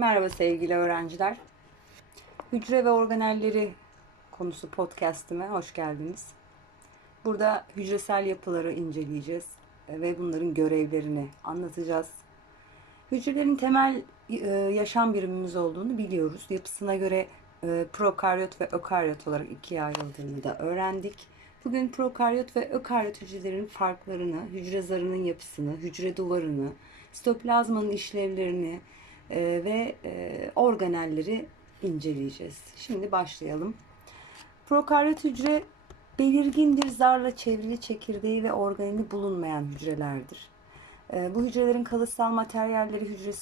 Merhaba sevgili öğrenciler. Hücre ve organelleri konusu podcast'ime hoş geldiniz. Burada hücresel yapıları inceleyeceğiz ve bunların görevlerini anlatacağız. Hücrelerin temel e, yaşam birimimiz olduğunu biliyoruz. Yapısına göre e, prokaryot ve ökaryot olarak ikiye ayrıldığını da öğrendik. Bugün prokaryot ve ökaryot hücrelerin farklarını, hücre zarının yapısını, hücre duvarını, sitoplazmanın işlevlerini e, ve e, organelleri inceleyeceğiz. Şimdi başlayalım. Prokaryot hücre belirgin bir zarla çevrili çekirdeği ve organeli bulunmayan hücrelerdir. E, bu hücrelerin kalıtsal materyalleri hücre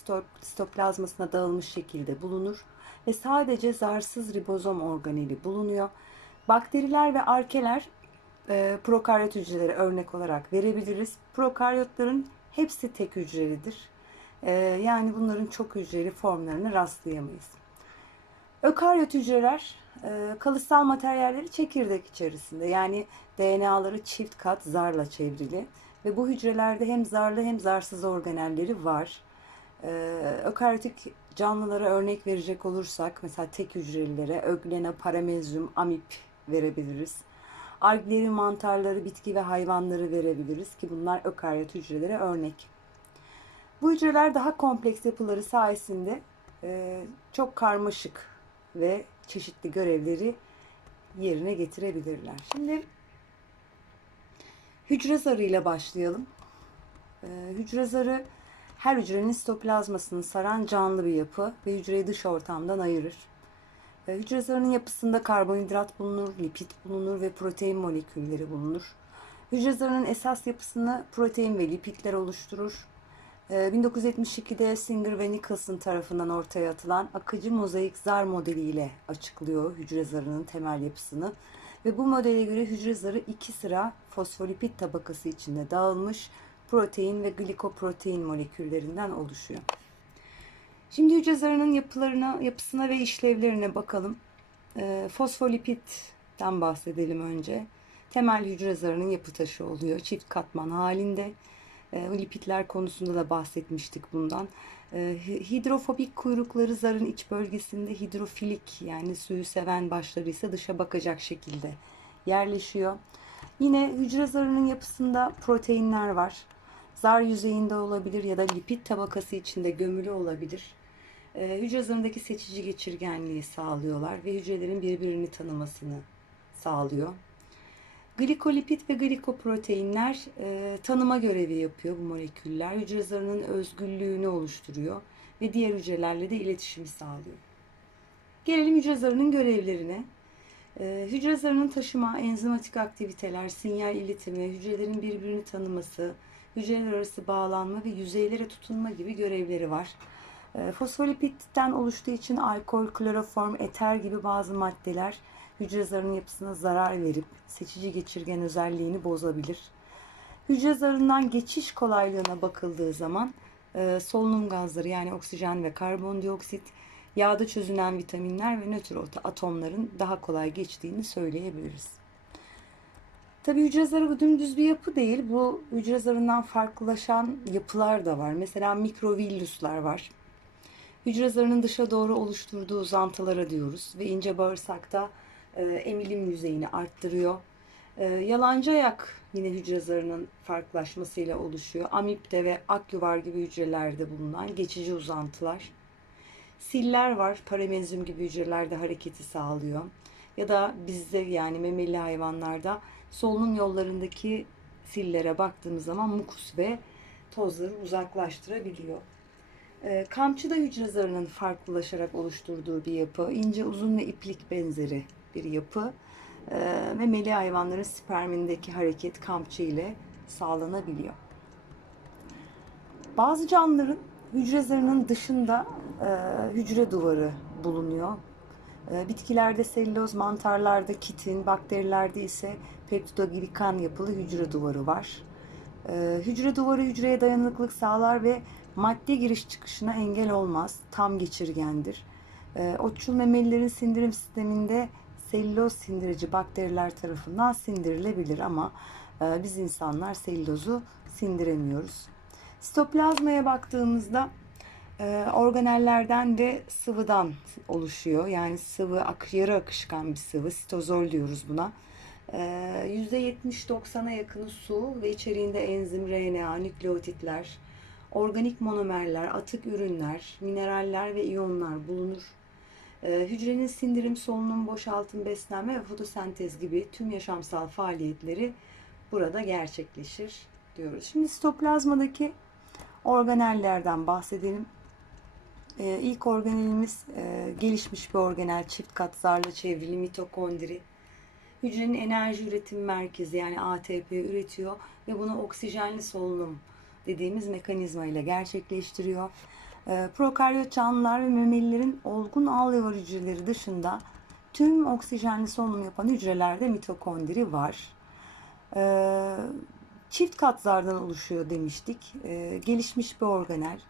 sitoplazmasına dağılmış şekilde bulunur ve sadece zarsız ribozom organeli bulunuyor. Bakteriler ve arkeler e, prokaryot hücreleri örnek olarak verebiliriz. Prokaryotların hepsi tek hücrelidir. E, yani bunların çok hücreli formlarını rastlayamayız. Ökaryot hücreler e, kalıtsal materyalleri çekirdek içerisinde yani DNA'ları çift kat zarla çevrili ve bu hücrelerde hem zarlı hem zarsız organelleri var. E, ökaryotik canlılara örnek verecek olursak mesela tek hücrelilere öglena, paramezyum, amip verebiliriz. Algleri, mantarları, bitki ve hayvanları verebiliriz ki bunlar ökaryot hücrelere örnek. Bu hücreler daha kompleks yapıları sayesinde e, çok karmaşık ve çeşitli görevleri yerine getirebilirler. Şimdi hücre zarıyla başlayalım. E, hücre zarı her hücrenin sitoplazmasını saran canlı bir yapı ve hücreyi dış ortamdan ayırır. E, hücre zarının yapısında karbonhidrat bulunur, lipid bulunur ve protein molekülleri bulunur. Hücre zarının esas yapısını protein ve lipidler oluşturur. 1972'de Singer ve Nicholson tarafından ortaya atılan akıcı mozaik zar modeliyle açıklıyor hücre zarının temel yapısını. Ve bu modele göre hücre zarı iki sıra fosfolipid tabakası içinde dağılmış protein ve glikoprotein moleküllerinden oluşuyor. Şimdi hücre zarının yapılarına, yapısına ve işlevlerine bakalım. E, fosfolipidden bahsedelim önce. Temel hücre zarının yapı taşı oluyor. Çift katman halinde. E, lipidler konusunda da bahsetmiştik bundan. E, hidrofobik kuyrukları zarın iç bölgesinde hidrofilik yani suyu seven başları ise dışa bakacak şekilde yerleşiyor. Yine hücre zarının yapısında proteinler var. Zar yüzeyinde olabilir ya da lipid tabakası içinde gömülü olabilir. E, hücre zarındaki seçici geçirgenliği sağlıyorlar ve hücrelerin birbirini tanımasını sağlıyor. Glikolipid ve glikoproteinler e, tanıma görevi yapıyor bu moleküller. Hücre zarının özgürlüğünü oluşturuyor ve diğer hücrelerle de iletişimi sağlıyor. Gelelim hücre zarının görevlerine. E, hücre zarının taşıma, enzimatik aktiviteler, sinyal iletimi, hücrelerin birbirini tanıması, hücreler arası bağlanma ve yüzeylere tutunma gibi görevleri var. E, fosfolipidden oluştuğu için alkol, kloroform, eter gibi bazı maddeler hücre zarının yapısına zarar verip seçici geçirgen özelliğini bozabilir. Hücre zarından geçiş kolaylığına bakıldığı zaman e, solunum gazları yani oksijen ve karbondioksit, yağda çözünen vitaminler ve nötr atomların daha kolay geçtiğini söyleyebiliriz. Tabi hücre zarı dümdüz bir yapı değil. Bu hücre zarından farklılaşan yapılar da var. Mesela mikrovilluslar var. Hücre zarının dışa doğru oluşturduğu uzantılara diyoruz ve ince bağırsakta e, emilim yüzeyini arttırıyor. E, yalancı ayak yine hücre zarının farklılaşmasıyla oluşuyor. Amipte ve akyuvar gibi hücrelerde bulunan geçici uzantılar. Siller var. Paramezyum gibi hücrelerde hareketi sağlıyor. Ya da bizde yani memeli hayvanlarda solunum yollarındaki sillere baktığımız zaman mukus ve tozları uzaklaştırabiliyor. E, kamçı da hücre zarının farklılaşarak oluşturduğu bir yapı. İnce, uzun ve iplik benzeri bir yapı. E, memeli hayvanların spermindeki hareket kamçı ile sağlanabiliyor. Bazı canlıların hücre zarının dışında e, hücre duvarı bulunuyor. E, bitkilerde selüloz, mantarlarda kitin, bakterilerde ise peptidoglikan yapılı hücre duvarı var. E, hücre duvarı hücreye dayanıklılık sağlar ve madde giriş çıkışına engel olmaz. Tam geçirgendir. E, otçul memelilerin sindirim sisteminde selüloz sindirici bakteriler tarafından sindirilebilir ama e, biz insanlar selülozu sindiremiyoruz. Sitoplazmaya baktığımızda Ee, organellerden ve sıvıdan oluşuyor. Yani sıvı ak yarı akışkan bir sıvı. Sitozol diyoruz buna. Ee, %70-90'a yakını su ve içeriğinde enzim, RNA, nükleotitler, organik monomerler, atık ürünler, mineraller ve iyonlar bulunur. Ee, hücrenin sindirim, solunum, boşaltım, beslenme ve fotosentez gibi tüm yaşamsal faaliyetleri burada gerçekleşir diyoruz. Şimdi sitoplazmadaki organellerden bahsedelim. Ee, ilk organelimiz e, gelişmiş bir organel çift kat zarla çevrili mitokondri. Hücrenin enerji üretim merkezi yani ATP üretiyor ve bunu oksijenli solunum dediğimiz mekanizma ile gerçekleştiriyor. Ee, prokaryot canlılar ve memelilerin olgun alveolar hücreleri dışında tüm oksijenli solunum yapan hücrelerde mitokondri var. Ee, çift kat zardan oluşuyor demiştik. Ee, gelişmiş bir organel.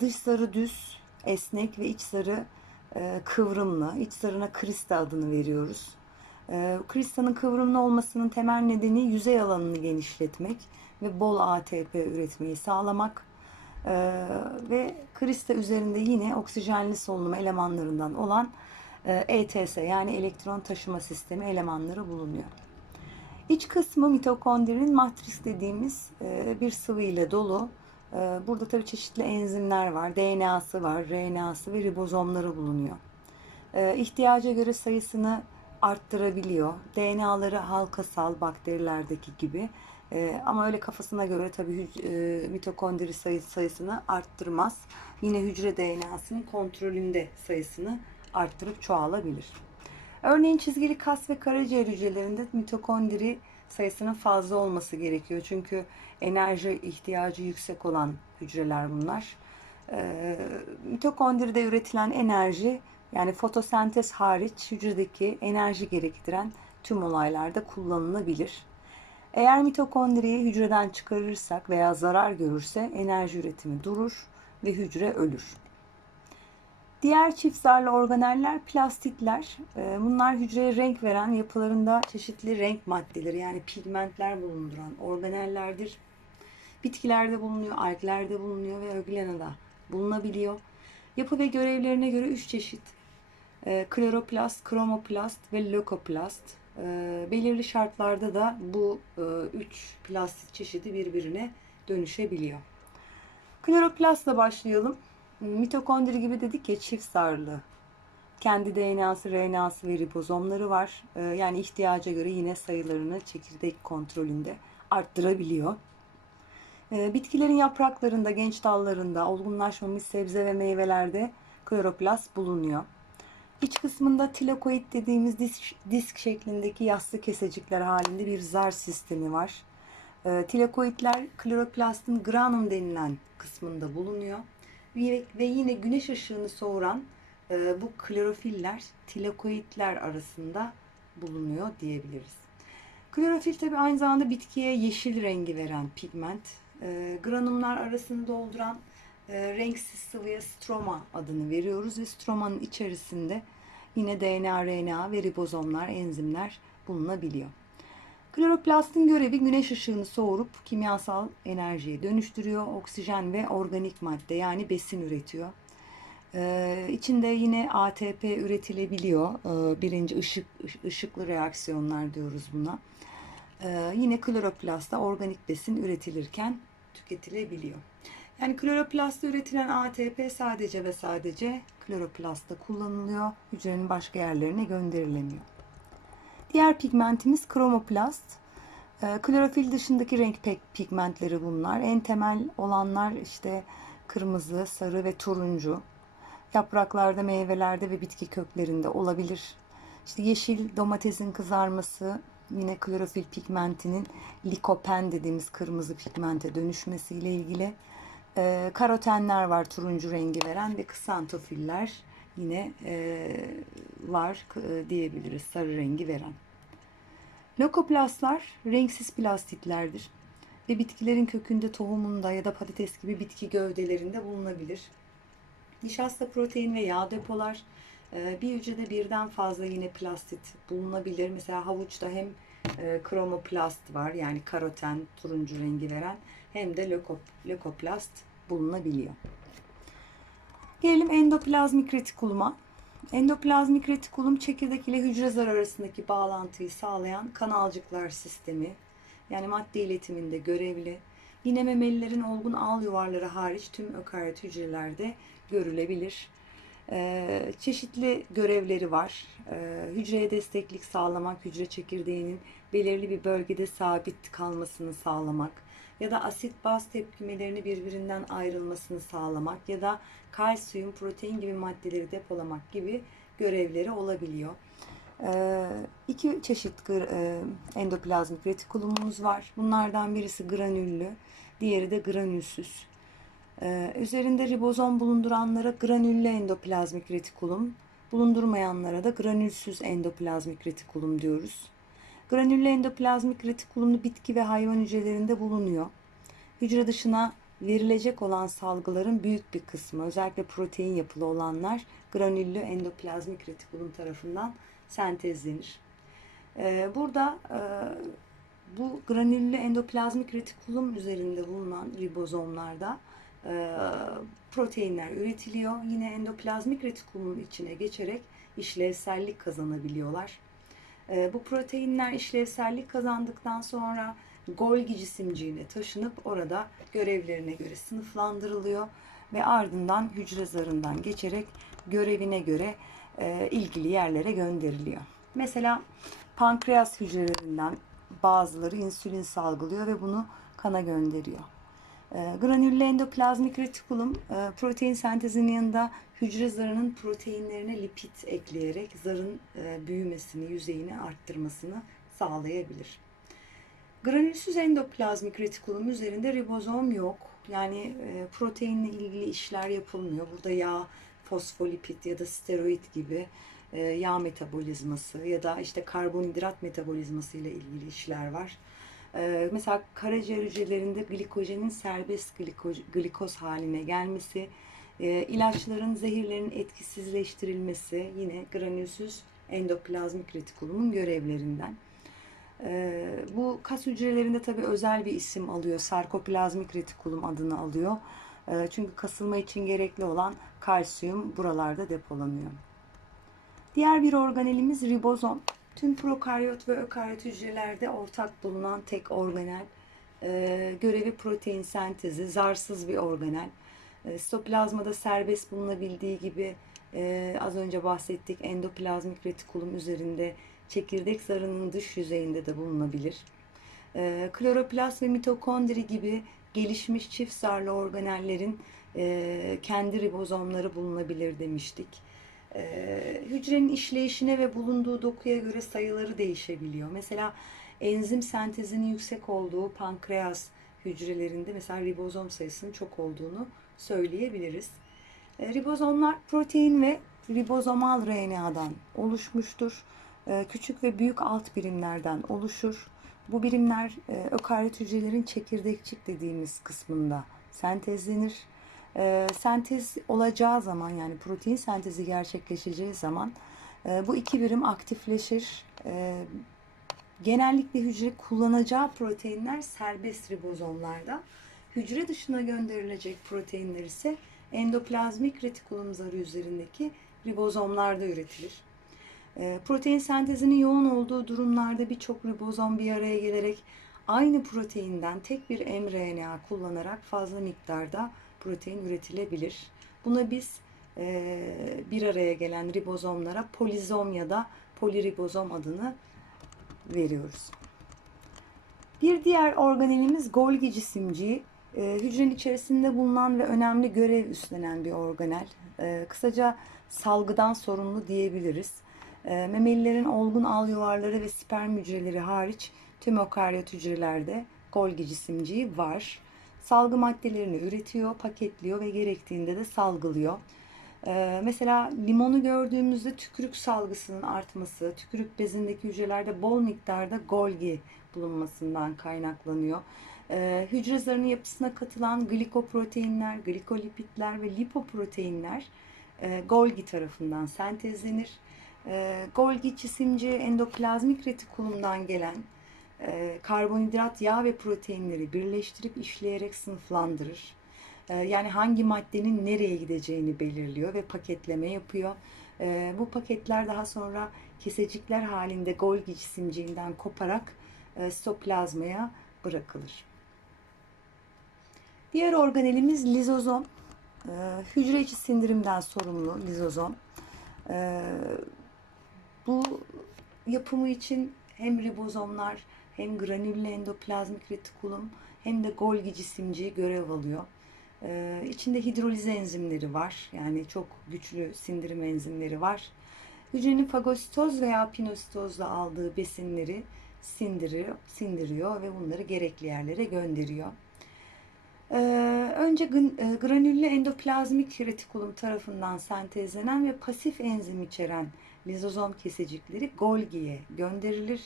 Dış zarı düz, esnek ve iç zarı e, kıvrımlı. İç zarına krista adını veriyoruz. Kristanın kıvrımlı olmasının temel nedeni yüzey alanını genişletmek ve bol ATP üretmeyi sağlamak. Ee, ve krista üzerinde yine oksijenli solunum elemanlarından olan e, ETS yani elektron taşıma sistemi elemanları bulunuyor. İç kısmı mitokondrinin matris dediğimiz e, bir sıvı ile dolu. E, Burada tabii çeşitli enzimler var. DNA'sı var, RNA'sı ve ribozomları bulunuyor. E, İhtiyaca göre sayısını arttırabiliyor. DNA'ları halkasal bakterilerdeki gibi. E, ama öyle kafasına göre tabii e, mitokondri sayı, sayısını arttırmaz. Yine hücre DNA'sının kontrolünde sayısını arttırıp çoğalabilir. Örneğin çizgili kas ve karaciğer hücrelerinde mitokondri sayısının fazla olması gerekiyor. Çünkü enerji ihtiyacı yüksek olan hücreler bunlar. Ee, mitokondride üretilen enerji yani fotosentez hariç hücredeki enerji gerektiren tüm olaylarda kullanılabilir. Eğer mitokondriyi hücreden çıkarırsak veya zarar görürse enerji üretimi durur ve hücre ölür. Diğer çift zarlı organeller plastitler. Ee, Bunlar hücreye renk veren yapılarında çeşitli renk maddeleri yani pigmentler bulunduran organellerdir. Bitkilerde bulunuyor, alglerde bulunuyor ve öglenada bulunabiliyor. Yapı ve görevlerine göre üç çeşit. Ee, Kloroplast, kromoplast ve lökoplast. Ee, Belirli şartlarda da bu e, üç plastit çeşidi birbirine dönüşebiliyor. Kloroplastla başlayalım. Mitokondri gibi dedik ya çift zarlı. Kendi DNA'sı, RNA'sı ve ribozomları var. Ee, Yani ihtiyaca göre yine sayılarını çekirdek kontrolünde arttırabiliyor. Ee, Bitkilerin yapraklarında, genç dallarında, olgunlaşmamış sebze ve meyvelerde kloroplast bulunuyor. İç kısmında tilakoid dediğimiz disk, disk şeklindeki yassı kesecikler halinde bir zar sistemi var. E, tilakoidler kloroplastın granum denilen kısmında bulunuyor. Ve, ve yine güneş ışığını soğuran e, bu klorofiller tilakoidler arasında bulunuyor diyebiliriz. Klorofil tabi aynı zamanda bitkiye yeşil rengi veren pigment. E, granumlar arasını dolduran e, renksiz sıvıya stroma adını veriyoruz ve stromanın içerisinde yine DNA, RNA ve ribozomlar, enzimler bulunabiliyor. Kloroplastın görevi güneş ışığını soğurup kimyasal enerjiye dönüştürüyor. Oksijen ve organik madde yani besin üretiyor. Ee, içinde yine ATP üretilebiliyor. Ee, birinci ışık ışıklı reaksiyonlar diyoruz buna. Ee, yine kloroplastta organik besin üretilirken tüketilebiliyor. Yani kloroplastta üretilen ATP sadece ve sadece kloroplastta kullanılıyor. Hücrenin başka yerlerine gönderilemiyor. Diğer pigmentimiz kromoplast. Ee, Klorofil dışındaki renk pigmentleri bunlar. En temel olanlar işte kırmızı, sarı ve turuncu. Yapraklarda, meyvelerde ve bitki köklerinde olabilir. İşte yeşil domatesin kızarması yine klorofil pigmentinin likopen dediğimiz kırmızı pigmente dönüşmesiyle ilgili. Ee, karotenler var turuncu rengi veren ve ksantofiller yine e, var e, diyebiliriz sarı rengi veren. Lökoplastlar renksiz plastitlerdir ve bitkilerin kökünde, tohumunda ya da patates gibi bitki gövdelerinde bulunabilir. Nişasta, protein ve yağ depolar. Ee, Bir hücrede birden fazla yine plastit bulunabilir. Mesela havuçta hem e, kromoplast var yani karoten turuncu rengi veren hem de löko- lökoplast bulunabiliyor. Gelelim endoplazmik retikuluma. Endoplazmik retikulum çekirdek ile hücre zarı arasındaki bağlantıyı sağlayan kanalcıklar sistemi. Yani madde iletiminde görevli. Yine memelilerin olgun al yuvarları hariç tüm ökaryot hücrelerde görülebilir. Ee, çeşitli görevleri var. Ee, hücreye desteklik sağlamak, hücre çekirdeğinin belirli bir bölgede sabit kalmasını sağlamak ya da asit baz tepkimelerini birbirinden ayrılmasını sağlamak ya da kalsiyum, protein gibi maddeleri depolamak gibi görevleri olabiliyor. Ee, iki çeşit e, endoplazmik retikulumumuz var. Bunlardan birisi granüllü, diğeri de granülsüz. Ee, üzerinde ribozom bulunduranlara granüllü endoplazmik retikulum, bulundurmayanlara da granülsüz endoplazmik retikulum diyoruz. Granüllü endoplazmik retikulumlu bitki ve hayvan hücrelerinde bulunuyor. Hücre dışına verilecek olan salgıların büyük bir kısmı, özellikle protein yapılı olanlar granüllü endoplazmik retikulum tarafından sentezlenir. Ee, burada e, bu granüllü endoplazmik retikulum üzerinde bulunan ribozomlarda e, proteinler üretiliyor. Yine endoplazmik retikulumun içine geçerek işlevsellik kazanabiliyorlar. E, bu proteinler işlevsellik kazandıktan sonra Golgi cisimciğine taşınıp orada görevlerine göre sınıflandırılıyor ve ardından hücre zarından geçerek görevine göre e, ilgili yerlere gönderiliyor. Mesela pankreas hücrelerinden bazıları insülin salgılıyor ve bunu kana gönderiyor. E, granüllü endoplazmik retikulum e, protein sentezinin yanında hücre zarının proteinlerine lipid ekleyerek zarın e, büyümesini, yüzeyini arttırmasını sağlayabilir. Granülsüz endoplazmik retikulum üzerinde ribozom yok. Yani e, proteinle ilgili işler yapılmıyor. Burada yağ, fosfolipid ya da steroid gibi yağ metabolizması ya da işte karbonhidrat metabolizması ile ilgili işler var. E, mesela karaciğer hücrelerinde glikojenin serbest glikoz, glikoz haline gelmesi, e, ilaçların, zehirlerin etkisizleştirilmesi yine granülsüz endoplazmik retikulumun görevlerinden. Ee, bu kas hücrelerinde tabii özel bir isim alıyor. Sarkoplazmik retikulum adını alıyor. Ee, çünkü kasılma için gerekli olan kalsiyum buralarda depolanıyor. Diğer bir organelimiz ribozom. Tüm prokaryot ve ökaryot hücrelerde ortak bulunan tek organel. Ee, görevi protein sentezi, zarsız bir organel. Ee, sitoplazmada serbest bulunabildiği gibi e, az önce bahsettik endoplazmik retikulum üzerinde çekirdek zarının dış yüzeyinde de bulunabilir. E, kloroplast ve mitokondri gibi gelişmiş çift zarlı organellerin e, kendi ribozomları bulunabilir demiştik. E, hücrenin işleyişine ve bulunduğu dokuya göre sayıları değişebiliyor. Mesela enzim sentezinin yüksek olduğu pankreas hücrelerinde mesela ribozom sayısının çok olduğunu söyleyebiliriz. E, ribozomlar protein ve ribozomal RNA'dan oluşmuştur. E, küçük ve büyük alt birimlerden oluşur. Bu birimler e, ökaryot hücrelerin çekirdekçik dediğimiz kısmında sentezlenir. E, sentez olacağı zaman yani protein sentezi gerçekleşeceği zaman e, bu iki birim aktifleşir. E, genellikle hücre kullanacağı proteinler serbest ribozomlarda. Hücre dışına gönderilecek proteinler ise endoplazmik retikulum zarı üzerindeki ribozomlarda üretilir. E, protein sentezinin yoğun olduğu durumlarda birçok ribozom bir araya gelerek aynı proteinden tek bir mRNA kullanarak fazla miktarda protein üretilebilir. Buna biz e, bir araya gelen ribozomlara polizom ya da poliribozom adını veriyoruz. Bir diğer organelimiz Golgi cisimciği. E, hücrenin içerisinde bulunan ve önemli görev üstlenen bir organel. E, kısaca salgıdan sorumlu diyebiliriz. E, memelilerin olgun al yuvarları ve sperm hücreleri hariç tüm ökaryot hücrelerde Golgi cisimciği var. Salgı maddelerini üretiyor, paketliyor ve gerektiğinde de salgılıyor. Ee, mesela limonu gördüğümüzde tükürük salgısının artması, tükürük bezindeki hücrelerde bol miktarda Golgi bulunmasından kaynaklanıyor. Ee, hücre zarının yapısına katılan glikoproteinler, glikolipitler ve lipoproteinler e, Golgi tarafından sentezlenir. E, Golgi cisimci endoplazmik retikulumdan gelen karbonhidrat, yağ ve proteinleri birleştirip işleyerek sınıflandırır. E, yani hangi maddenin nereye gideceğini belirliyor ve paketleme yapıyor. E, bu paketler daha sonra kesecikler halinde Golgi cisimciğinden koparak e, sitoplazmaya bırakılır. Diğer organelimiz lizozom. Hücre içi sindirimden sorumlu lizozom. Bu yapımı için hem ribozomlar hem granüllü endoplazmik retikulum hem de Golgi cisimciği görev alıyor. Ee, içinde hidroliz enzimleri var. Yani çok güçlü sindirim enzimleri var. Hücrenin fagositoz veya pinositozla aldığı besinleri sindiriyor, sindiriyor ve bunları gerekli yerlere gönderiyor. Ee, önce e, granüllü endoplazmik retikulum tarafından sentezlenen ve pasif enzim içeren lizozom kesecikleri Golgi'ye gönderilir.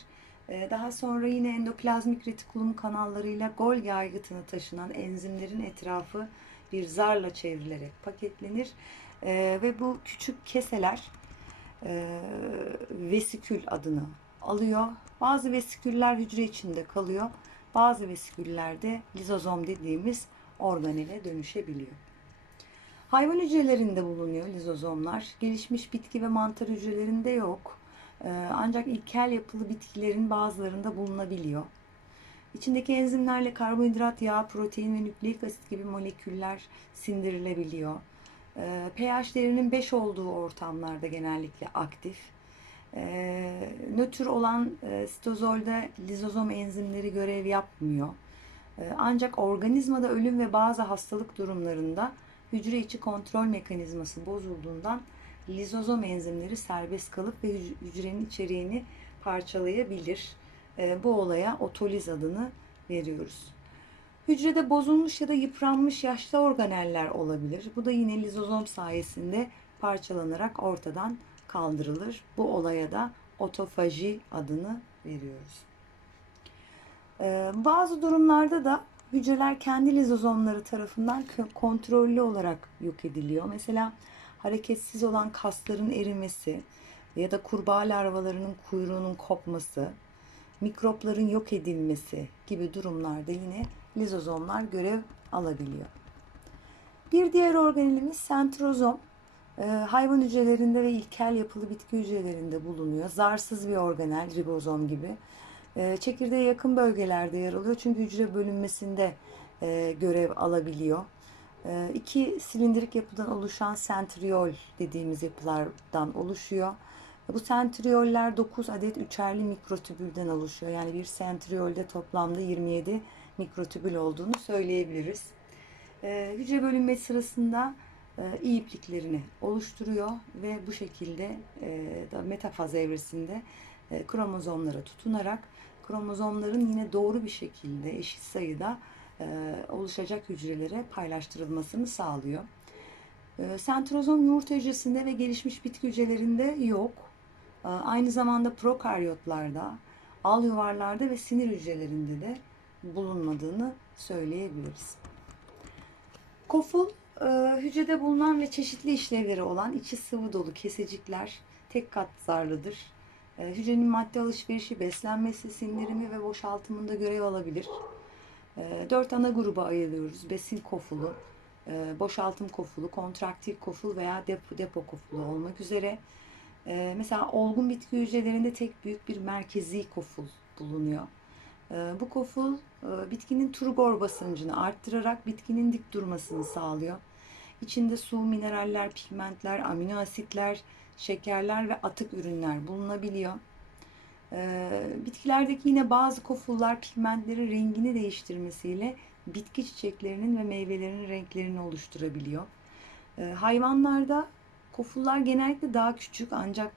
Ee, Daha sonra yine endoplazmik retikulum kanallarıyla Golgi aygıtına taşınan enzimlerin etrafı bir zarla çevrilerek paketlenir. Ee, Ve bu küçük keseler e, vesikül adını alıyor. Bazı vesiküller hücre içinde kalıyor. Bazı vesiküllerde lizozom dediğimiz organele dönüşebiliyor. Hayvan hücrelerinde bulunuyor lizozomlar. Gelişmiş bitki ve mantar hücrelerinde yok. Ee, Ancak ilkel yapılı bitkilerin bazılarında bulunabiliyor. İçindeki enzimlerle karbonhidrat, yağ, protein ve nükleik asit gibi moleküller sindirilebiliyor. Ee, pH değerinin 5 olduğu ortamlarda genellikle aktif. Ee, nötr olan e, sitozolda lizozom enzimleri görev yapmıyor. Ancak organizmada ölüm ve bazı hastalık durumlarında hücre içi kontrol mekanizması bozulduğundan lizozom enzimleri serbest kalıp ve hüc- hücrenin içeriğini parçalayabilir. Ee, bu olaya otoliz adını veriyoruz. Hücrede bozulmuş ya da yıpranmış yaşlı organeller olabilir. Bu da yine lizozom sayesinde parçalanarak ortadan kaldırılır. Bu olaya da otofaji adını veriyoruz. Ee, bazı durumlarda da hücreler kendi lizozomları tarafından kontrollü olarak yok ediliyor. Mesela hareketsiz olan kasların erimesi ya da kurbağa larvalarının kuyruğunun kopması, mikropların yok edilmesi gibi durumlarda yine lizozomlar görev alabiliyor. Bir diğer organelimiz sentrozom. Ee, hayvan hücrelerinde ve ilkel yapılı bitki hücrelerinde bulunuyor. Zarsız bir organel, ribozom gibi. Ee, çekirdeğe yakın bölgelerde yer alıyor çünkü hücre bölünmesinde e, görev alabiliyor. Ee, iki silindirik yapıdan oluşan sentriol dediğimiz yapılardan oluşuyor. Bu sentrioller 9 adet üçerli mikrotübülden oluşuyor. Yani bir sentriolde toplamda 27 mikrotübül olduğunu söyleyebiliriz. Ee, hücre bölünme sırasında e, iyi ipliklerini oluşturuyor ve bu şekilde e, da metafaz evresinde e, kromozomlara tutunarak kromozomların yine doğru bir şekilde eşit sayıda e, oluşacak hücrelere paylaştırılmasını sağlıyor. E, sentrozom yumurta hücresinde ve gelişmiş bitki hücrelerinde yok. E, aynı zamanda prokaryotlarda, al yuvarlarda ve sinir hücrelerinde de bulunmadığını söyleyebiliriz. Koful e, hücrede bulunan ve çeşitli işlevleri olan içi sıvı dolu kesecikler tek kat zarlıdır. E, hücrenin madde alışverişi, beslenmesi, sindirimi ve boşaltımında görev alabilir. E, dört ana gruba ayırıyoruz. Besin kofulu, e, boşaltım kofulu, kontraktil koful veya depo, depo kofulu olmak üzere. E, mesela olgun bitki hücrelerinde tek büyük bir merkezi koful bulunuyor. E, bu koful e, bitkinin turgor basıncını arttırarak bitkinin dik durmasını sağlıyor. İçinde su, mineraller, pigmentler, amino asitler, şekerler ve atık ürünler bulunabiliyor. Ee, bitkilerdeki yine bazı kofullar pigmentlerin rengini değiştirmesiyle bitki çiçeklerinin ve meyvelerinin renklerini oluşturabiliyor. Ee, hayvanlarda kofullar genellikle daha küçük ancak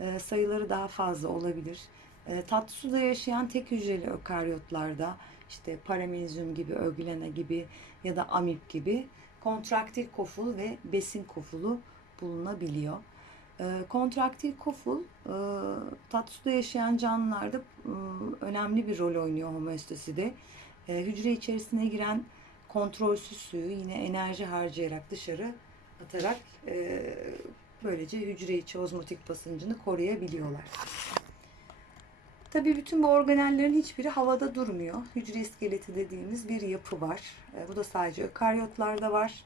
e, sayıları daha fazla olabilir. E, tatlı suda yaşayan tek hücreli ökaryotlarda işte paramezyum gibi, öglena gibi ya da amip gibi kontraktil koful ve besin kofulu bulunabiliyor. E, kontraktil koful e, tatlı suda yaşayan canlılarda e, önemli bir rol oynuyor homeostaside. E, hücre içerisine giren kontrolsüz suyu yine enerji harcayarak dışarı atarak e, böylece hücre içi ozmotik basıncını koruyabiliyorlar. Tabii bütün bu organellerin hiçbiri havada durmuyor. Hücre iskeleti dediğimiz bir yapı var. E, Bu da sadece ökaryotlarda var.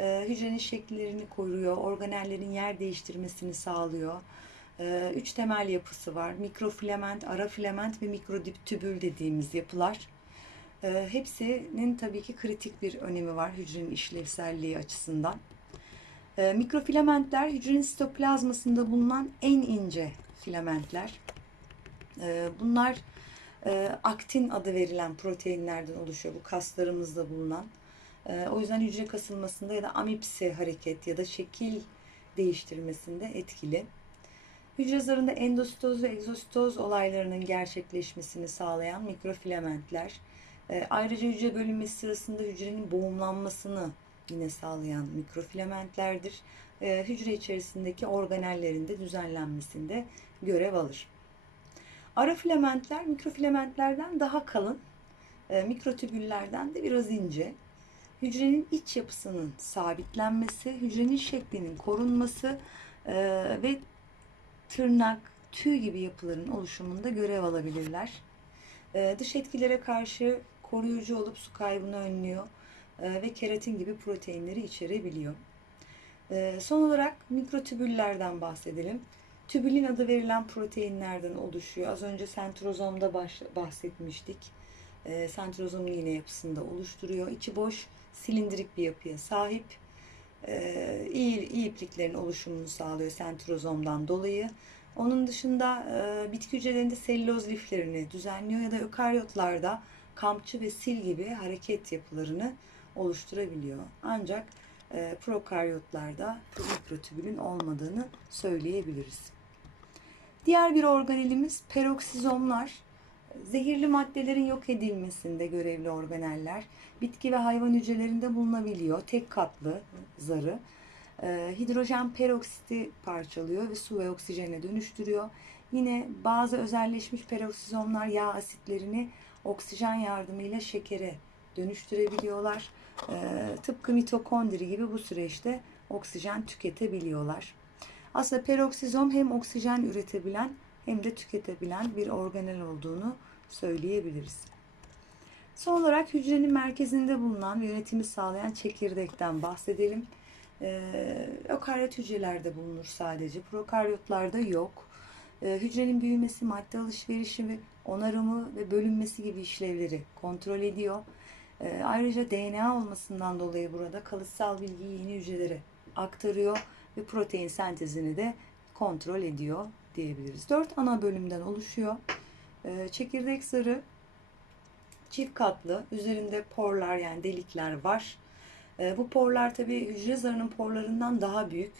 E, Hücrenin şekillerini koruyor, organellerin yer değiştirmesini sağlıyor. E, Üç temel yapısı var. Mikrofilament, ara filament ve mikrodiptübül dediğimiz yapılar. E, Hepsinin tabii ki kritik bir önemi var hücrenin işlevselliği açısından. Mikrofilamentler hücrenin sitoplazmasında bulunan en ince filamentler. Bunlar e, aktin adı verilen proteinlerden oluşuyor. Bu kaslarımızda bulunan. E, O yüzden hücre kasılmasında ya da amipsi hareket ya da şekil değiştirmesinde etkili. Hücre zarında endositoz ve egzositoz olaylarının gerçekleşmesini sağlayan mikrofilamentler. E, Ayrıca hücre bölünmesi sırasında hücrenin boğumlanmasını yine sağlayan mikrofilamentlerdir. E, Hücre içerisindeki organellerin de düzenlenmesinde görev alır. Ara filamentler mikrofilamentlerden daha kalın, e, mikrotübüllerden de biraz ince. Hücrenin iç yapısının sabitlenmesi, hücrenin şeklinin korunması e, ve tırnak, tüy gibi yapıların oluşumunda görev alabilirler. E, dış etkilere karşı koruyucu olup su kaybını önlüyor e, ve keratin gibi proteinleri içerebiliyor. E, son olarak mikrotübüllerden bahsedelim. Tübülin adı verilen proteinlerden oluşuyor. Az önce sentrozomda bahsetmiştik. E, sentrozomun yine yapısında oluşturuyor. İçi boş, silindirik bir yapıya sahip. E, iyi, iyi ipliklerin oluşumunu sağlıyor sentrozomdan dolayı. Onun dışında e, bitki hücrelerinde selüloz liflerini düzenliyor ya da ökaryotlarda kamçı ve sil gibi hareket yapılarını oluşturabiliyor. Ancak e, prokaryotlarda mikrotübülün olmadığını söyleyebiliriz. Diğer bir organelimiz peroksizomlar. Zehirli maddelerin yok edilmesinde görevli organeller. Bitki ve hayvan hücrelerinde bulunabiliyor. Tek katlı zarı. E, hidrojen peroksiti parçalıyor ve su ve oksijene dönüştürüyor. Yine bazı özelleşmiş peroksizomlar yağ asitlerini oksijen yardımıyla şekere dönüştürebiliyorlar. E, tıpkı mitokondri gibi bu süreçte oksijen tüketebiliyorlar. Aslında peroksizom hem oksijen üretebilen hem de tüketebilen bir organel olduğunu söyleyebiliriz. Son olarak hücrenin merkezinde bulunan yönetimi sağlayan çekirdekten bahsedelim. Ee, ökaryot hücrelerde bulunur sadece. Prokaryotlarda yok. Ee, hücrenin büyümesi, madde alışverişi ve onarımı ve bölünmesi gibi işlevleri kontrol ediyor. Ee, ayrıca DNA olmasından dolayı burada kalıtsal bilgiyi yeni hücrelere aktarıyor ve protein sentezini de kontrol ediyor diyebiliriz. Dört ana bölümden oluşuyor. Ee, çekirdek zarı çift katlı, üzerinde porlar yani delikler var. Ee, bu porlar tabii hücre zarının porlarından daha büyük.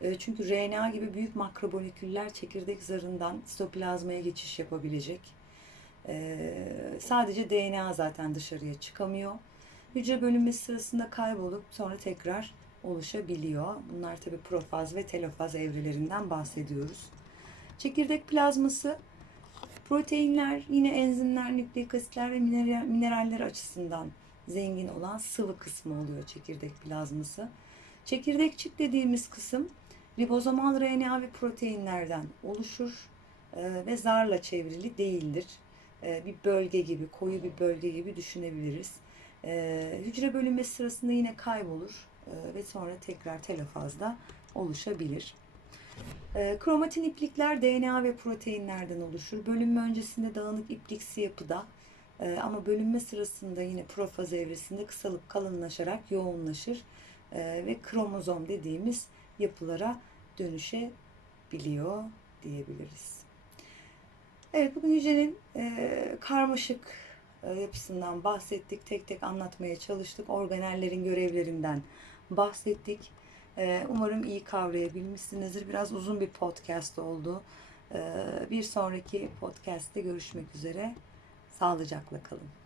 Ee, çünkü RNA gibi büyük makromoleküller çekirdek zarından sitoplazmaya geçiş yapabilecek. Sadece DNA zaten dışarıya çıkamıyor. Hücre bölünmesi sırasında kaybolup sonra tekrar oluşabiliyor. Bunlar tabi profaz ve telofaz evrelerinden bahsediyoruz. Çekirdek plazması proteinler, yine enzimler, nükleik asitler ve mineral- mineraller açısından zengin olan sıvı kısmı oluyor çekirdek plazması. Çekirdekçik dediğimiz kısım ribozomal RNA ve proteinlerden oluşur e, ve zarla çevrili değildir. E, bir bölge gibi, koyu bir bölge gibi düşünebiliriz. E, hücre bölünmesi sırasında yine kaybolur ve sonra tekrar telofazda oluşabilir. E, kromatin iplikler DNA ve proteinlerden oluşur. Bölünme öncesinde dağınık ipliksi yapıda e, ama bölünme sırasında yine profaz evresinde kısalıp kalınlaşarak yoğunlaşır e, ve kromozom dediğimiz yapılara dönüşebiliyor diyebiliriz. Evet bugün hücrenin karmaşık e, yapısından bahsettik. Tek tek anlatmaya çalıştık. Organellerin görevlerinden bahsettik. E, umarım iyi kavrayabilmişsinizdir. Biraz uzun bir podcast oldu. E, bir sonraki podcast'te görüşmek üzere. Sağlıcakla kalın.